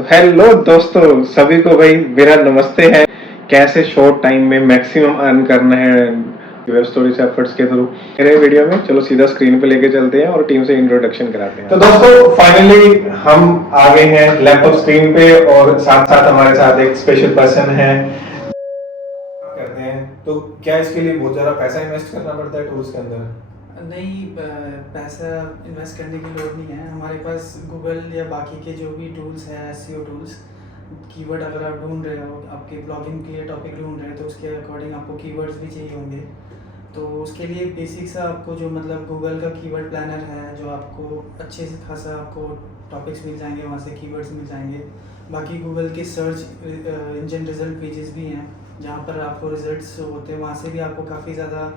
तो हेलो दोस्तों, सभी को भाई मेरा नमस्ते है। कैसे शॉर्ट टाइम में मैक्सिमम अर्न करना है वेब स्टोरीज एफर्ट्स के थ्रू। मेरे वीडियो में चलो सीधा स्क्रीन पे लेके चलते हैं और टीम से इंट्रोडक्शन कराते हैं। तो दोस्तों फाइनली हम आ गए हैं लैपटॉप स्क्रीन पे और साथ साथ हमारे साथ एक स्पेशल पर्सन है। करते हैं तो क्या इसके लिए बहुत ज़्यादा पैसा इन्वेस्ट करना पड़ता है टूल्स के अंदर? नहीं, पैसा इन्वेस्ट करने की लोड नहीं है। हमारे पास गूगल या बाकी के जो भी टूल्स हैं, एसईओ टूल्स, कीवर्ड अगर आप ढूंढ रहे हो, आपके ब्लॉगिंग के लिए टॉपिक ढूंढ रहे हैं, तो उसके अकॉर्डिंग आपको कीवर्ड्स भी चाहिए होंगे। तो उसके लिए बेसिक सा आपको जो मतलब गूगल का कीवर्ड प्लानर है, जो आपको अच्छे से खासा आपको टॉपिक्स मिल जाएंगे, वहाँ से कीवर्ड्स मिल जाएंगे। बाकी गूगल के सर्च इंजन रिजल्ट पेजेस भी हैं, जहाँ पर आपको रिजल्ट्स होते हैं, वहाँ से भी आपको काफ़ी ज़्यादा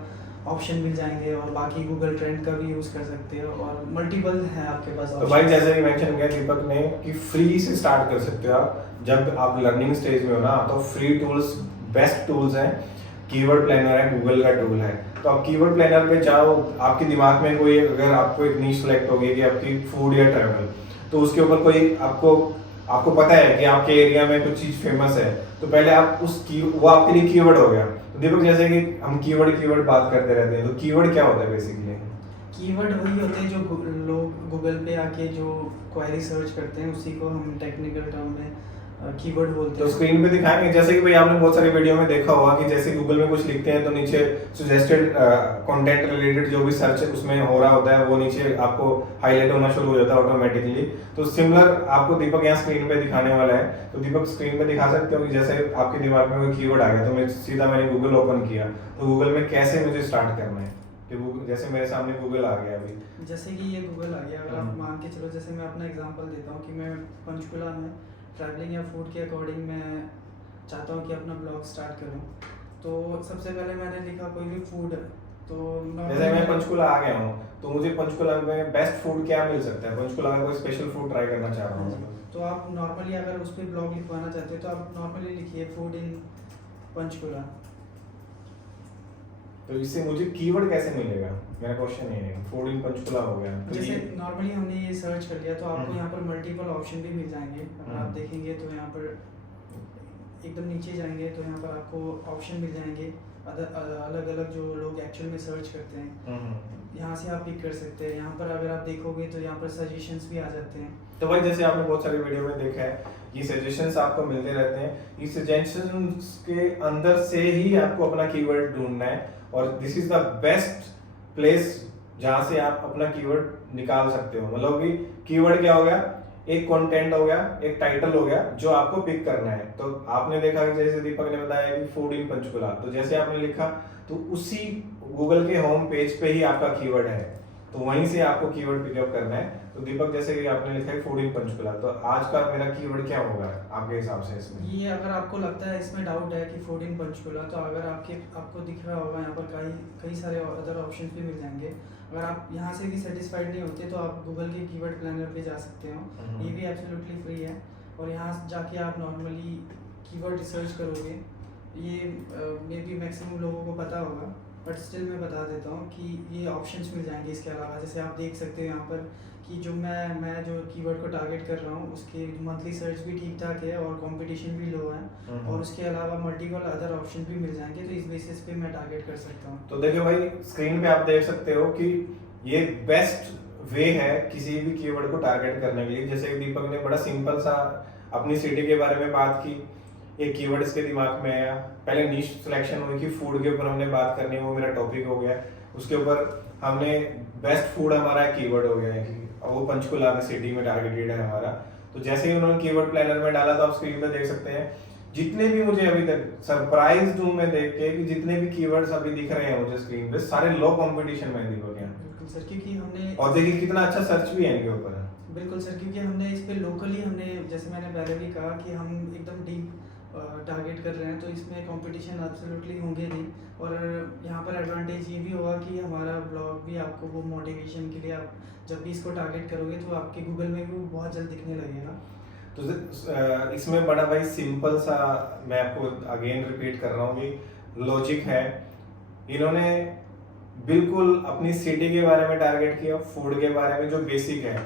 ऑप्शन मिल जाएंगे। और बाकी गूगल ट्रेंड का भी यूज़ कर सकते हो, और मल्टीपल है आपके पास। तो भाई जैसे मेंशन किया दीपक ने कि फ्री से स्टार्ट कर सकते हो आप। जब आप लर्निंग स्टेज में हो ना, तो फ्री टूल्स बेस्ट टूल्स हैं। कीवर्ड प्लानर है, गूगल का टूल है। तो आप कीवर्ड प्लानर पे जाओ, आपके दिमाग में कोई अगर आपको एक नीश सेलेक्ट होगी कि आपकी फूड या ट्रैवल, तो उसके ऊपर कोई आपको आपको पता है कि आपके एरिया में कुछ चीज फेमस है, तो पहले आप वो आपके लिए कीवर्ड हो गया। तो दीपक जैसे कि हम कीवर्ड बात करते रहते हैं, तो कीवर्ड क्या होता है बेसिकली? कीवर्ड वही होते हैं जो लोग गूगल पे आके जो क्वेरी सर्च करते हैं, उसी को हम टेक्निकल टर्म में कीवर्ड बोलते तो हैं। स्क्रीन पे दिखाएंगे, जैसे कि भाई आपने बहुत सारी वीडियो में देखा होगा कि जैसे गूगल में कुछ लिखते हैं तो नीचे सजेस्टेड कंटेंट रिलेटेड जो भी सर्च उसमें हो रहा होता है वो नीचे आपको हाईलाइट होना शुरू हो जाता है ऑटोमेटिकली। तो सिमिलर आपको दीपक यहाँ स्क्रीन पे दिखाने वाला है। तो दीपक स्क्रीन पे दिखा सकते हो कि जैसे आपके दिमाग में कोई कीवर्ड आ गया, तो मैंने गूगल ओपन किया, तो गूगल में कैसे मुझे स्टार्ट करना है कि जैसे मेरे सामने गूगल आ गया अभी। जैसे कि ये गूगल आ गया, अगर आप मान के चलो, जैसे मैं अपना एग्जांपल देता हूँ कि मैं पंचकुला में ट्रैवलिंग या फूड के अकॉर्डिंग मैं चाहता हूँ कि अपना ब्लॉग स्टार्ट करूँ। तो सबसे पहले मैंने लिखा कोई भी फूड, तो जैसे मैं पंचकुला आ गया हूँ, तो मुझे पंचकुला में बेस्ट फूड क्या मिल सकता है? पंचकुला का कोई स्पेशल फूड ट्राई करना चाह रहा हूँ। तो आप नॉर्मली अगर उस पर ब्लॉग लिखवाना चाहते हो, तो आप नॉर्मली लिखिए फूड इन पंचकुला। तो इससे मुझे कीवर्ड कैसे मिलेगा? मेरा क्वेश्चन ये है, फूड इन पंचकुला हो गया तो जैसे नॉर्मली हमने ये सर्च कर लिया, तो आपको यहाँ पर मल्टीपल ऑप्शन भी मिल जाएंगे। अगर आप देखेंगे तो यहाँ पर एकदम नीचे जाएंगे तो यहाँ पर आपको ऑप्शन मिल जाएंगे अलग अलग जो लोग एक्चुअल में सर्च करते हैं। यहाँ से आप पिक कर सकते हैं। यहाँ पर अगर आप देखोगे तो यहाँ पर सजेशंस भी आ जाते हैं। तो भाई जैसे आपने बहुत सारी वीडियो में देखा है, ये सजेशंस आपको मिलते रहते हैं। इस सजेशंस के अंदर से ही आपको अपना कीवर्ड ढूंढना है, और this is the best place जहां से आप अपना कीवर्ड निकाल सकते हो। मतलब कि कीवर्ड क्या हो गया? एक कंटेंट हो गया, एक टाइटल हो गया जो आपको पिक करना है। तो आपने देखा कि जैसे दीपक ने बताया कि फूड इन पंचकुला, तो जैसे आपने लिखा तो उसी गूगल के होम पेज पे ही आपका कीवर्ड है, तो वहीं से आपको कीवर्ड पिकअप करना है। तो दीपक जैसे कि आपने लिखा है फूड इन पंचकुला, तो आज का मेरा कीवर्ड क्या होगा आपके हिसाब से इसमें? ये अगर आपको लगता है, इसमें डाउट है कि फूड इन पंचकुला, तो अगर आपको दिख रहा होगा यहाँ पर कई सारे अदर ऑप्शंस भी मिल जाएंगे। अगर आप यहाँ से भी सेटिस्फाइड नहीं होते, तो आप गूगल के कीवर्ड प्लानर पे जा सकते हो। ये भी एब्सोल्युटली फ्री है, और यहाँ जाके आप नॉर्मली कीवर्ड रिसर्च करोगे। ये मे बी मैक्सिमम लोगों को पता होगा, बट स्टिल मैं बता देता हूँ कि ये ऑप्शंस मिल जाएंगे। इसके अलावा जैसे आप देख सकते हो यहाँ पर कि जो मैं जो कीवर्ड को टारगेट कर रहा हूँ, उसके मंथली सर्च भी ठीक ठाक है और कंपटीशन भी लो है, और उसके अलावा मल्टीपल अदर ऑप्शन भी मिल जाएंगे। तो इस बेसिस पे मैं टारगेट कर सकता हूँ। तो देखिए भाई स्क्रीन पे आप देख सकते हो कि ये बेस्ट वे है किसी भी कीवर्ड को टारगेट करने के लिए। जैसे कि दीपक ने बड़ा सिंपल सा अपनी सिटी के बारे में बात की, एक कीवर्ड इसके दिमाग में आया, पहले नीश सिलेक्शन हुई कि फूड के ऊपर हमने बात करनी है, वो मेरा टॉपिक हो गया। उसके ऊपर हमने बेस्ट फूड हमारा कीवर्ड हो गया है कि वो पंचकुला में सिटी में टारगेटेड है हमारा। तो जैसे ही उन्होंने कीवर्ड प्लानर में डाला, तो आप स्क्रीन पे देख सकते हैं जितने भी मुझे अभी तक सरप्राइज हूं मैं देख के कि जितने भी कीवर्ड्स अभी दिख रहे हैं मुझे स्क्रीन पे, सारे लो कंपटीशन में दीपक हैं। बिल्कुल सर, क्योंकि हमने और देखिए कितना अच्छा सर्च भी है इनके ऊपर। बिल्कुल सर, क्योंकि हमने इस पे लोकली हमने, जैसे मैंने पहले भी कहा कि हम एकदम डीप टारगेट कर रहे हैं, तो इसमें कंपटीशन एब्सोल्युटली होंगे नहीं। और यहाँ पर एडवांटेज ये भी होगा कि हमारा ब्लॉग भी आपको वो मोटिवेशन के लिए, आप जब भी इसको टारगेट करोगे तो आपके गूगल में भी वो बहुत जल्द दिखने लगेगा। तो इसमें बड़ा भाई सिंपल सा मैं आपको अगेन रिपीट कर रहा हूँ कि लॉजिक है। इन्होंने बिल्कुल अपनी सिटी के बारे में टारगेट किया, फूड के बारे में जो बेसिक है।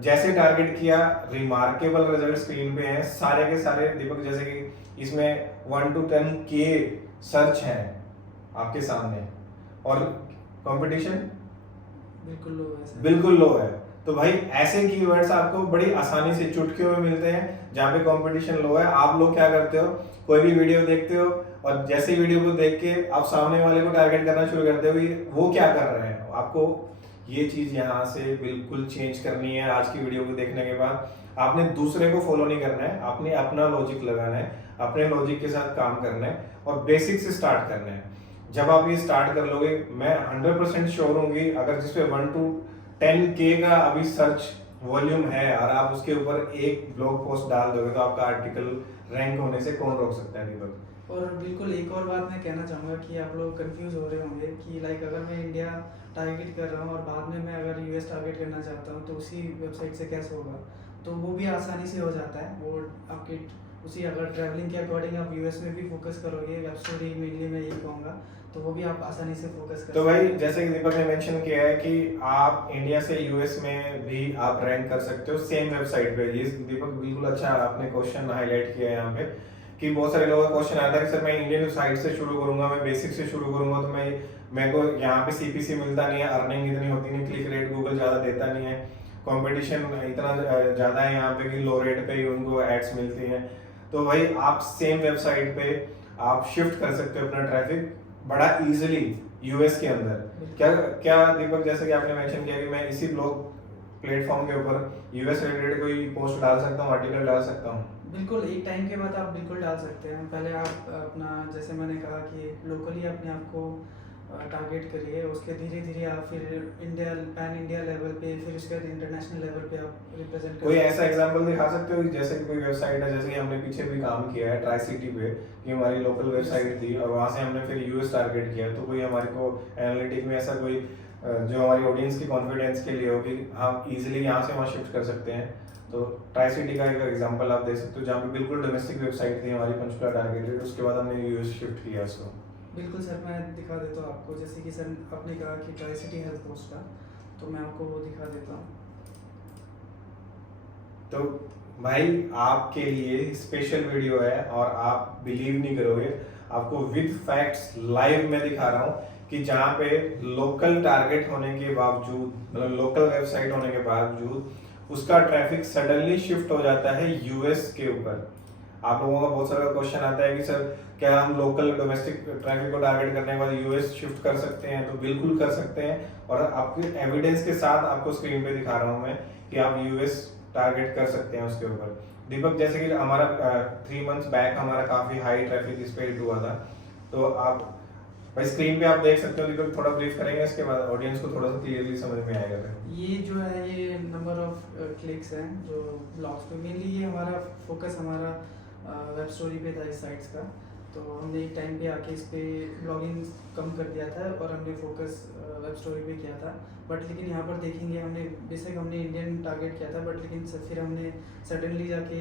जैसे टारगेट किया, रिमार्केबल रिजल्ट स्क्रीन पे हैं सारे के सारे दीपक। जैसे कि इसमें 1 to 10 के सर्च हैं आपके सामने, और कंपटीशन बिल्कुल लो है। तो भाई ऐसे कीवर्ड्स आपको बड़ी आसानी से चुटकियों में मिलते हैं जहाँ पे कंपटीशन लो है। आप लोग क्या करते हो, कोई भी वीडियो देखते हो और जैसे ही वीडियो को देख के आप सामने वाले को टारगेट करना शुरू करते हो कि वो क्या कर रहे हैं। आपको ये चीज यहाँ से बिल्कुल चेंज करनी है। आज की वीडियो को देखने के बाद आपने दूसरे को फॉलो नहीं करना है, आपने अपना लॉजिक लगाना है, अपने लॉजिक के साथ काम करना है और बेसिक से स्टार्ट करना है। जब आप ये स्टार्ट कर लोगे, मैं 100% श्योर हूँ अगर जिसपे 1 to 10 के का अभी सर्च वॉल्यूम है और आप उसके ऊपर एक ब्लॉग पोस्ट डाल दोगे तो आपका आर्टिकल रैंक होने से कौन रोक सकता है दीपक। और बिल्कुल एक और बात मैं कहना चाहूँगा कि आप लोग कंफ्यूज हो रहे होंगे कि लाइक अगर मैं इंडिया टारगेट कर रहा हूँ और बाद में मैं अगर यूएस टारगेट करना चाहता हूँ तो उसी वेबसाइट से कैसे होगा। तो वो भी आसानी से हो जाता है। वो आपकी उसी अगर ट्रैवलिंग के अकॉर्डिंग आप यूएस में भी फोकस करोगे, वेब स्टोरी मेनली मैं यही कहूँगा, तो वो भी आप आसानी से फोकस कर तो भाई जैसे कि दीपक ने मेंशन किया है कि आप इंडिया से यूएस में भी आप रैंक कर सकते हो सेम वेबसाइट पे। ये दीपक बिल्कुल अच्छा आपने क्वेश्चन हाईलाइट किया है यहाँ पे कि बहुत सारे लोगों का क्वेश्चन आता है कि सर मैं इंडियन साइट से शुरू करूंगा, मैं बेसिक से शुरू करूंगा तो मेरे को यहाँ पे सीपीसी मिलता नहीं है, अर्निंग इतनी होती नहीं, क्लिक रेट गूगल ज्यादा देता नहीं है, कंपटीशन इतना ज्यादा है यहाँ पे कि लो रेट पे ही उनको एड्स मिलती हैं। तो भाई आप सेम वेबसाइट पे आप शिफ्ट कर सकते हो अपना ट्रैफिक बड़ा इजीली यूएस के अंदर। क्या क्या दीपक, जैसे कि आपने मेंशन किया कि मैं इसी ब्लॉग प्लेटफॉर्म के ऊपर यूएस रिलेटेड कोई पोस्ट डाल सकता हूँ, आर्टिकल डाल सकता हूँ। बिल्कुल एक टाइम के बाद आप बिल्कुल डाल सकते हैं। पहले आप अपना जैसे मैंने कहा कि लोकली अपने आप को टारगेट करिए, उसके धीरे धीरे आप फिर इंडिया पैन इंडिया लेवल पे, फिर उसके बाद इंटरनेशनल लेवल पे आप रिप्रेजेंट कोई ऐसा एग्जांपल दिखा सकते हो कि जैसे कि कोई वेबसाइट है, जैसे कि हमने पीछे भी काम किया है ट्राई सिटी पे कि हमारी लोकल वेबसाइट थी और वहां से हमने फिर यूएस टारगेट किया। तो कोई हमारे को एनालिटिक में ऐसा कोई जो हमारी ऑडियंस की कॉन्फिडेंस के लिए हो कि हम इजीली यहाँ से वहाँ शिफ्ट कर सकते हैं। तो ट्राई सिटी का एक एग्जांपल आप दे सकते हो जहाँ पे बिल्कुल डोमेस्टिक वेबसाइट थी हमारी पंचकुला टारगेटेड, उसके बाद हमने यूएस शिफ्ट किया उसको। बिल्कुल सर, मैं दिखा देता हूँ आपको। जैसे कि सर आपने कहा कि ट्राई सिटी हेल्थ पोस्ट का, तो मैं आपको वो दिखा देता हूँ। तो भाई आपके लिए स्पेशल वीडियो है और आप बिलीव नहीं करोगे, आपको विद फैक्ट्स लाइव में दिखा रहा हूँ कि जहाँ पे लोकल टारगेट होने के बावजूद, मतलब लोकल वेबसाइट होने के बावजूद उसका ट्रैफिक सडनली शिफ्ट हो जाता है यूएस के ऊपर। आप लोगों का बहुत सारा क्वेश्चन आता है कि सर क्या हम लोकल डोमेस्टिक ट्रैफिक को टारगेट करने के बाद यूएस शिफ्ट कर सकते हैं? तो बिल्कुल कर सकते हैं और आपके एविडेंस के साथ आपको स्क्रीन पे दिखा रहा हूँ मैं कि आप यूएस टारगेट कर सकते हैं उसके ऊपर। दीपक जैसे कि हमारा 3 months बैक हमारा काफी हाई ट्रैफिक इस पे हिट हुआ था। तो आप भाई स्क्रीन पे आप देख सकते हो, दीपक थोड़ा ब्रीफ करेंगे इसके बाद ऑडियंस को थोड़ा सा क्लियरली समझ में आएगा। ये जो है ये नंबर ऑफ क्लिक्स हैं जो ब्लॉग्स पे, मेनली ये हमारा फोकस हमारा वेब स्टोरी पे था इस साइट्स का। तो हमने एक टाइम पे आके इस पे ब्लॉगिंग कम कर दिया था और हमने फोकस वेब स्टोरी पे किया था। बट लेकिन यहाँ पर देखेंगे हमने बेसिक हमने इंडियन टारगेट किया था, बट लेकिन फिर हमने सडनली जाके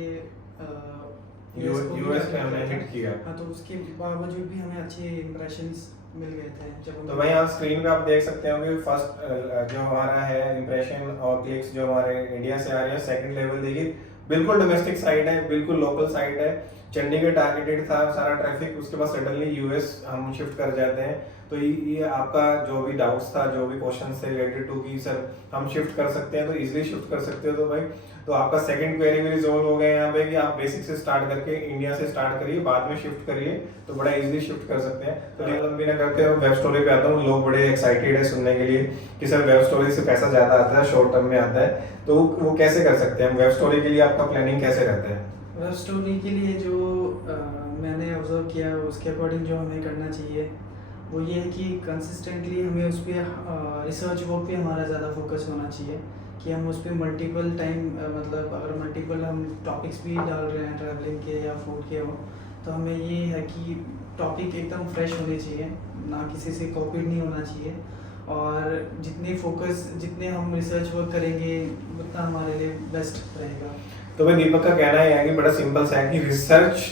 यूएस पे हमने हिट किया। हाँ, तो उसके बावजूद भी हमें अच्छे इंप्रेशंस मिल गए थे जब। तो भाई यहाँ स्क्रीन पे आप देख सकते हो कि फर्स्ट जो हमारा है इंप्रेशन और क्लिक्स जो हमारे इंडिया से आ रहे हैं, सेकंड लेवल देखिए बिल्कुल डोमेस्टिक साइट है, बिल्कुल लोकल साइट है, चंडीगढ़ टारगेटेड था सारा ट्रैफिक, उसके बाद सडनली यूएस हम शिफ्ट कर जाते हैं। तो ये आपका जो भी डाउट्स था, जो भी क्वेश्चन से रिलेटेड टू कि सर हम शिफ्ट कर सकते हैं तो इजीली शिफ्ट कर सकते हो। तो भाई तो आपका सेकंड क्वेरी भी रिजॉल्व हो गया यहाँ पे कि आप बेसिक से स्टार्ट करके इंडिया से स्टार्ट करिए, बाद में शिफ्ट करिए तो बड़ा इजीली शिफ्ट कर सकते हैं। तो लंबी ना करते हो वेब स्टोरी पे आता हूँ। लोग बड़े एक्साइटेड है सुनने के लिए कि सर वेब स्टोरी से पैसा ज्यादा आता है, शॉर्ट टर्म में आता है, तो वो कैसे कर सकते हैं? वेब स्टोरी के लिए आपका प्लानिंग कैसे रहता है? वेब स्टोरी के लिए जो मैंने ऑब्जर्व किया उसके अकॉर्डिंग जो हमें करना चाहिए वो ये है कि कंसिस्टेंटली हमें उस पर रिसर्च वर्क पे हमारा ज़्यादा फोकस होना चाहिए कि हम उस पर मल्टीपल टाइम मतलब अगर मल्टीपल हम टॉपिक्स भी डाल रहे हैं ट्रैवलिंग के या फूड के हो, तो हमें ये है कि टॉपिक एकदम फ्रेश होने चाहिए, ना किसी से कॉपीड नहीं होना चाहिए। और जितने हम रिसर्च वर्क करेंगे उतना हमारे लिए बेस्ट रहेगा। तो भाई दीपक का कहना है कि बड़ा सिंपल सा है कि रिसर्च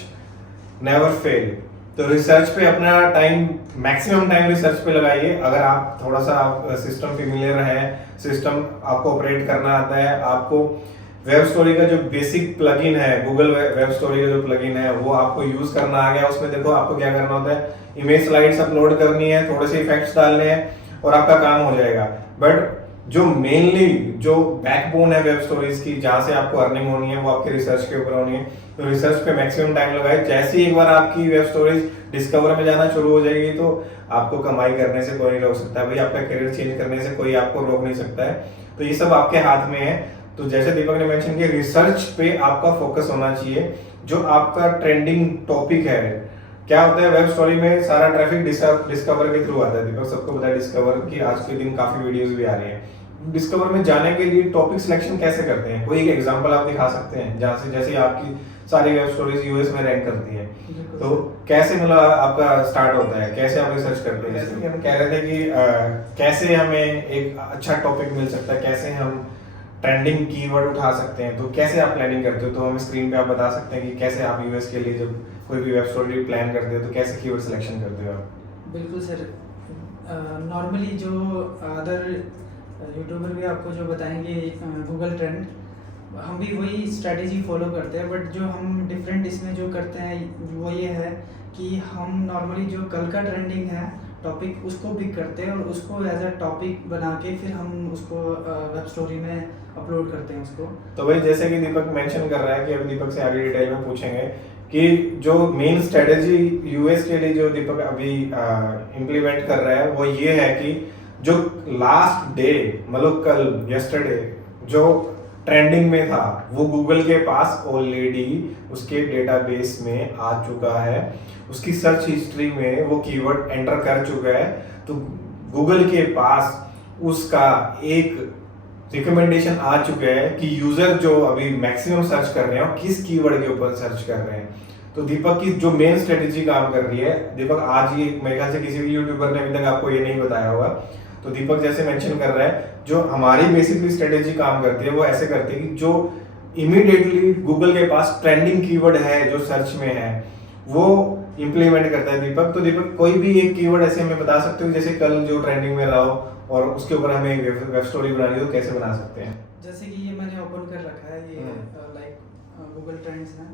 नेवर फेल, तो रिसर्च पे अपना टाइम, मैक्सिमम टाइम रिसर्च पे लगाइए। अगर आप थोड़ा सा आप सिस्टम फेमिलियर है, सिस्टम आपको ऑपरेट करना आता है, आपको वेब स्टोरी का जो बेसिक प्लगइन है, गूगल वेब स्टोरी का जो प्लगइन है वो आपको यूज करना आ गया, उसमें देखो आपको क्या करना होता है, इमेज स्लाइड्स अपलोड करनी है, थोड़े से इफेक्ट्स डालने हैं और आपका काम हो जाएगा। बट जो मेनली जो बैकबोन है वेब स्टोरीज की, जहां से आपको अर्निंग होनी है, वो आपके रिसर्च के ऊपर होनी है। तो रिसर्च पे मैक्सिमम टाइम लगाए। जैसे ही एक बार आपकी वेब स्टोरीज डिस्कवर में जाना शुरू हो जाएगी तो आपको कमाई करने से कोई नहीं रोक सकता भाई, आपका करियर चेंज करने से कोई आपको रोक नहीं सकता है। तो ये सब आपके हाथ में है। तो जैसे दीपक ने मेंशन किया, रिसर्च पे आपका फोकस होना चाहिए। जो आपका ट्रेंडिंग टॉपिक है, क्या होता है वेब स्टोरी में सारा ट्रैफिक डिस्कवर के थ्रू आता है। दीपक सबको पता है डिस्कवर की आज के दिन काफी वीडियोस भी आ रही हैं। डिस्कवर में जाने के लिए टॉपिक सिलेक्शन कैसे करते हैं, कोई एक एग्जांपल आप दिखा सकते हैं जहां से, जैसे आपकी सारी वेब स्टोरीज यूएस में रैंक करती हैं, तो कैसे मतलब आपका स्टार्ट होता है, कैसे आप रिसर्च करते हैं? जैसे कि हम कह रहे थे कि कैसे हमें एक अच्छा टॉपिक मिल सकता है, कैसे हम ट्रेंडिंग कीवर्ड उठा सकते हैं, तो कैसे आप प्लानिंग करते हो? तो हम स्क्रीन पे आप बता सकते हैं कि कैसे आप यूएस के लिए जब कोई भी वेब स्टोरी प्लान करते हो तो कैसे कीवर्ड सिलेक्शन करते हो आप? बिल्कुल सर। नॉर्मली जो अदर यूट्यूबर भी आपको जो बताएंगे गूगल ट्रेंड, हम भी वही स्ट्रेटेजी फॉलो करते हैं। बट जो हम डिफरेंट इसमें जो करते हैं वो ये है कि हम नॉर्मली जो कल का ट्रेंडिंग है टॉपिक, उसको पिक करते हैं और उसको एज अ टॉपिक बना के फिर हम उसको वेब स्टोरी में अपलोड करते हैं उसको। तो भाई जैसे कि दीपक मेंशन कर रहा है कि अभी दीपक से आगे डिटेल में पूछेंगे कि जो मेन स्ट्रेटेजी यूएस के लिए जो दीपक अभी इम्प्लीमेंट कर रहा है वो ये है कि जो लास्ट डे, मतलब कल, यस्टरडे जो ट्रेंडिंग में था वो गूगल के पास ऑलरेडी उसके डेटाबेस में आ चुका है, उसकी सर्च हिस्ट्री में वो कीवर्ड एंटर कर चुका है। तो गूगल के पास उसका एक रिकमेंडेशन आ चुका है कि यूजर जो अभी मैक्सिमम सर्च कर रहे हैं और किस कीवर्ड के ऊपर सर्च कर रहे हैं। तो दीपक की जो मेन स्ट्रेटेजी काम कर रही है, दीपक आज ही मेरे ख्याल से किसी भी यूट्यूबर ने अभी तक आपको ये नहीं बताया होगा। तो दीपक जैसे मेंशन कर रहा है, जो हमारी बेसिकली स्ट्रेटेजी काम करती है वो ऐसे करती है कि जो इमीडिएटली गूगल के पास ट्रेंडिंग कीवर्ड है जो सर्च में है वो इम्प्लीमेंट करता है दीपक। तो दीपक कोई भी एक कीवर्ड ऐसे हमें बता सकते हो जैसे कल जो ट्रेंडिंग में रहा हो और उसके ऊपर हमें वेब स्टोरी बनानी हो तो कैसे बना सकते हैं? जैसे कि ये मैंने ओपन कर रखा है, ये लाइक गूगल ट्रेंड्स है।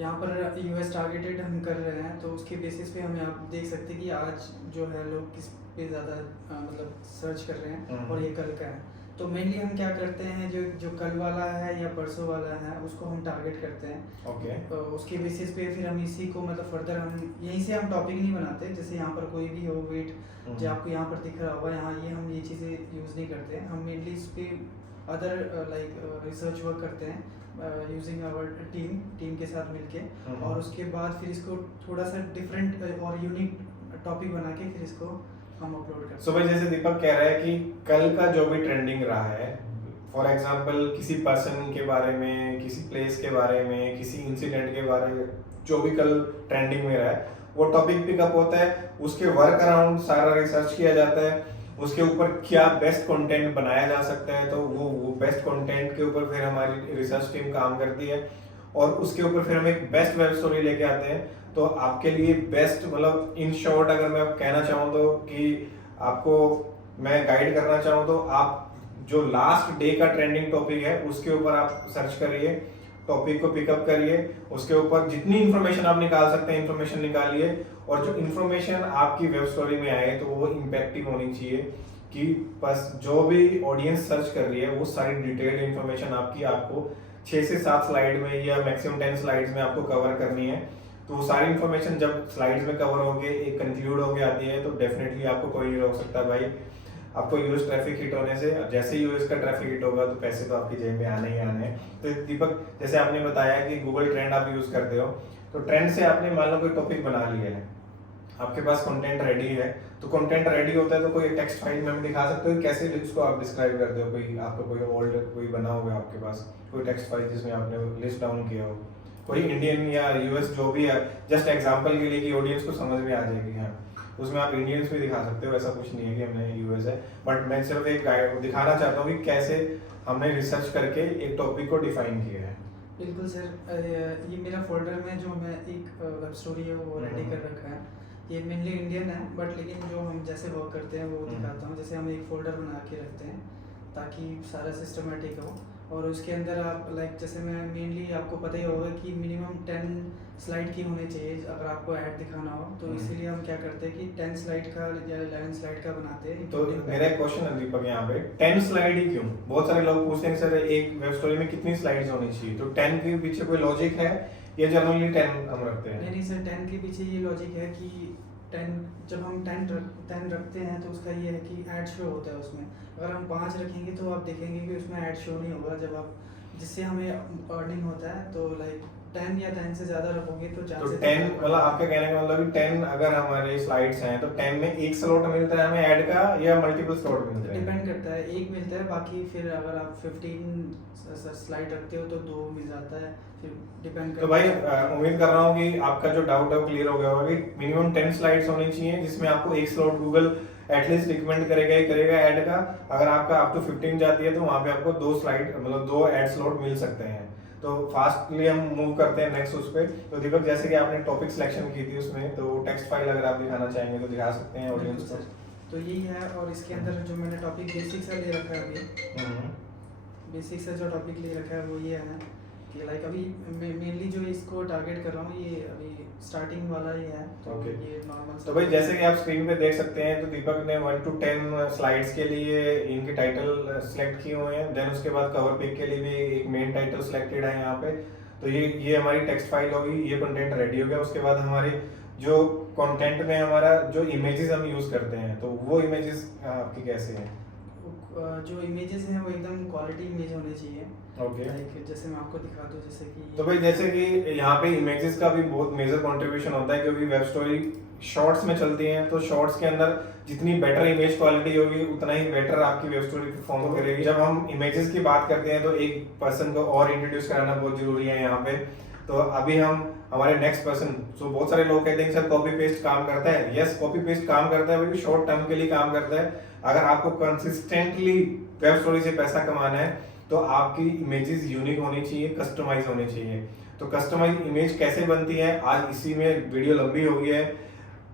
यहाँ पर यूएस टारगेटेड हम कर रहे हैं, तो उसके बेसिस पे हमें आप देख सकते हैं कि आज जो है लोग किस पे ज़्यादा मतलब सर्च कर रहे हैं और ये कल का है। तो मेनली हम क्या करते हैं, जो जो कल वाला है या परसों वाला है उसको हम टारगेट करते हैं। ओके। तो उसके बेसिस पे फिर हम इसी को मतलब फर्दर हम यहीं से हम टॉपिक नहीं बनाते। जैसे यहाँ पर कोई भी हो वेट जो आपको यहाँ पर दिख रहा होगा, यहाँ ये हम ये चीज़ें यूज़ नहीं करते हैं। हम मेनली इस पे अदर लाइक रिसर्च वर्क करते हैं यूजिंग आवर टीम के साथ मिलके, और उसके बाद फिर इसको थोड़ा सा डिफरेंट और यूनिक टॉपिक बना के फिर इसको हम अपलोड करते हैं। सो भाई जैसे दीपक कह रहा है कि कल का जो भी ट्रेंडिंग रहा है, फॉर एग्जांपल किसी पर्सन के बारे में, किसी प्लेस के बारे में, किसी इंसिडेंट के बारे में, जो भी कल ट्रेंडिंग में रहा है वो टॉपिक पिकअप होता है, उसके वर्क अराउंड सारा रिसर्च किया जाता है, उसके ऊपर क्या बेस्ट कंटेंट बनाया जा सकता है, तो वो बेस्ट कंटेंट के ऊपर फिर हमारी रिसर्च टीम काम करती है और उसके ऊपर फिर हम एक बेस्ट वेब स्टोरी लेके आते हैं। तो आपके लिए बेस्ट, मतलब इन शॉर्ट अगर मैं कहना चाहूँ तो कि आपको मैं गाइड करना चाहूँ तो आप जो लास्ट डे का ट्रेंडिंग टॉपिक है उसके ऊपर आप सर्च करिए, टॉपिक को पिकअप करिए, उसके ऊपर जितनी इन्फॉर्मेशन आप निकाल सकते हैं इन्फॉर्मेशन निकालिए, और जो इन्फॉर्मेशन आपकी वेब स्टोरी में आए तो वो इम्पैक्टिव होनी चाहिए कि बस जो भी ऑडियंस सर्च कर रही है वो सारी डिटेल्ड इन्फॉर्मेशन आपकी आपको 6 से 7 स्लाइड में या मैक्सिमम 10 स्लाइड्स में आपको कवर करनी है। तो वो सारी इन्फॉर्मेशन जब स्लाइड्स में कवर होके एक कंक्लूड होके आती है तो डेफिनेटली आपको कोई नहीं रोक सकता भाई, आपको यूएस ट्रैफिक हिट होने से। जैसे यूएस का ट्रैफिक हिट होगा तो पैसे तो आपकी जेब में आने ही आने हैं। तो दीपक जैसे आपने बताया कि गूगल ट्रेंड आप यूज करते हो, तो ट्रेंड से आपने मान लो कोई टॉपिक बना लिया है, आपके पास कंटेंट रेडी है, तो कंटेंट रेडी होता है तो कोई टेक्स्ट फाइल में हम दिखा सकते हो, कैसे उसको आप डिस्क्राइब करते हो? कोई आपका कोई ओल्ड कोई बना होगा आपके पास कोई टेक्स्ट फाइल जिसमें आपने लिस्ट डाउन किया हो, कोई इंडियन या यूएस जो भी है, जस्ट एग्जांपल के लिए कि ऑडियंस को समझ में आ जाएगी। हाँ, उसमें आप इंडियंस भी दिखा सकते हो, ऐसा कुछ नहीं है कि हमने यूएस है, बट मैं सिर्फ एक गाइड दिखाना चाहता हूँ कि कैसे हमने रिसर्च करके एक टॉपिक को डिफाइन किया है। बिल्कुल सर, ये मेरा फोल्डर में जो मैं एक वेब स्टोरी है वो रेडी कर रखा है। ये मेनली इंडियन है, बट लेकिन जो हम जैसे वर्क करते हैं वो दिखाता हूँ। जैसे हम एक फोल्डर बना के रखते हैं ताकि सारा सिस्टमेटिक हो, और उसके अंदर आप लाइक जैसे मैं मेनली, आपको पता ही होगा कि मिनिमम 10 स्लाइड की होनी चाहिए अगर आपको ऐड दिखाना हो। तो इसीलिए हम क्या करते हैं कि 10 स्लाइड का या 11 स्लाइड का बनाते हैं। तो मेरा एक क्वेश्चन है दीपक, यहाँ पे 10 स्लाइड ही क्यों? बहुत सारे लोग पूछते हैं सर एक वेब स्टोरी में कितनी स्लाइड्स होनी चाहिए, तो 10 के पीछे कोई लॉजिक है या जनरली 10 हम रखते हैं? नहीं सर, 10 के पीछे ये लॉजिक है कि 10, जब हम 10 रखते हैं तो उसका ये है कि ऐड शो होता है उसमें। अगर हम 5 रखेंगे तो आप देखेंगे कि उसमें ऐड शो नहीं होगा जब आप, जिससे हमें अर्निंग होता है। तो लाइक 10 या 10 से ज़्यादा रखोगे तो तो चांसेस 10 मतलब आपके कहने का मतलब कि 10 अगर हमारे स्लाइड्स हैं तो 10 में एक स्लॉट मिलता है हमें ऐड का या मल्टीपल स्लॉट मिलता है? डिपेंड करता है, एक मिलता है, बाकी फिर अगर आप 15 स्लाइड रखते हो तो 2 मिल जाता है, फिर डिपेंड तो भाई उम्मीद कर रहा हूँ कि आपका जो डाउट है वो क्लियर हो गया होगा कि मिनिमम 10 स्लाइड्स होनी चाहिए जिसमें आपको एक स्लॉट गूगल एटलीस्ट रिकमेंड करेगा ही करेगा ऐड का। अगर आपका अप टू 15 जाती है तो वहाँ पे आपको 2 स्लाइड मतलब 2 ऐड स्लॉट मिल सकते हैं। तो फास्टली हम मूव करते हैं नेक्स्ट उस पे। तो दीपक जैसे कि आपने टॉपिक सिलेक्शन की थी उसमें, तो टेक्स्ट फाइल अगर आप दिखाना चाहेंगे तो दिखा सकते हैं ऑडियंस को। तो यही है, और इसके अंदर जो मैंने टॉपिक बेसिक से ले रखा है अभी, बेसिक से जो टॉपिक ले रखा है वो ये है कि लाइक अभी मेनली जो इसको टारगेट कर रहा हूँ ये अभी स्टार्टिंग वाला ही है। तो Okay. ये नॉर्मल। तो भाई जैसे कि आप स्क्रीन पे देख सकते हैं तो दीपक ने 1 to 10 स्लाइड्स के लिए इनके टाइटल सिलेक्ट किए हुए हैं। देन उसके बाद कवर पिक के लिए भी एक मेन टाइटल सिलेक्टेड है यहाँ पे। तो ये हमारी टेक्स्ट फाइल होगी, ये कंटेंट रेडी हो गया। उसके बाद हमारे जो कंटेंट में हमारा जो इमेजेस हम यूज करते हैं तो वो इमेजेस आपकी कैसे हैं? जो इमेजेस हैं वो एकदम क्वालिटी इमेज होने चाहिए। ओके। लाइक जैसे मैं आपको दिखा दूँ, जैसे कि तो भाई जैसे कि यहाँ पे इमेजेस का भी बहुत मेजर कंट्रीब्यूशन होता है क्योंकि वेब स्टोरी शॉर्ट्स में चलती हैं। तो शॉर्ट्स के अंदर जितनी बेटर इमेज क्वालिटी होगी उतना ही बेटर आपकी वेब स्टोरी परफॉर्म करेगी। जब हम इमेजेस की बात करते हैं तो एक पर्सन को और इंट्रोड्यूस कराना बहुत जरूरी है यहाँ पे। तो अभी हम हमारे नेक्स्ट पर्सन, तो बहुत सारे लोग कहते हैं सर कॉपी पेस्ट काम करता है। यस, कॉपी पेस्ट काम करता है, भाई शॉर्ट टर्म के लिए काम करता है। अगर आपको कंसिस्टेंटली वेब स्टोरी से पैसा कमाना है तो आपकी इमेजेस यूनिक होनी चाहिए, कस्टमाइज होनी चाहिए। तो कस्टमाइज इमेज कैसे बनती है, आज इसी में वीडियो लंबी हो गई है।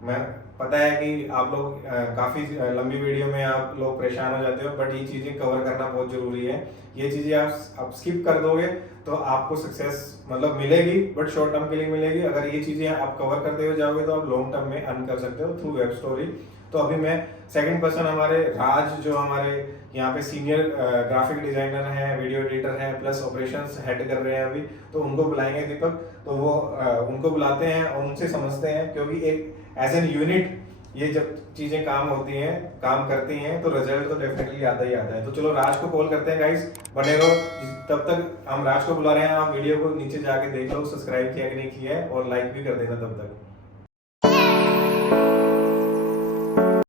मैं पता है कि आप लोग काफी लंबी वीडियो में आप लोग परेशान हो जाते हो, बट ये चीजें कवर करना बहुत जरूरी है। ये चीजें आप स्किप कर दोगे तो आपको सक्सेस मतलब मिलेगी बट शॉर्ट टर्म के लिए मिलेगी। अगर ये चीजें आप कवर करते हुए जाओगे तो आप लॉन्ग टर्म में अर्न कर सकते हो थ्रू वेब स्टोरी। तो अभी मैं सेकंड पर्सन हमारे राज, जो हमारे यहाँ पे सीनियर ग्राफिक डिजाइनर हैं, वीडियो एडिटर हैं, प्लस ऑपरेशंस हेड कर रहे हैं अभी, तो उनको बुलाएंगे दीपक। तो वो उनको बुलाते हैं और उनसे समझते हैं, क्योंकि एक एज एन यूनिट ये जब चीजें काम होती हैं, काम करती हैं, तो रिजल्ट तो डेफिनेटली आता ही आता है। तो चलो राज को कॉल करते हैं गाइस, बने रहो। तब तक हम राज को बुला रहे हैं, आप वीडियो को नीचे जाके देख लो, सब्सक्राइब किया कि नहीं किया है और लाइक भी कर देना तब तक।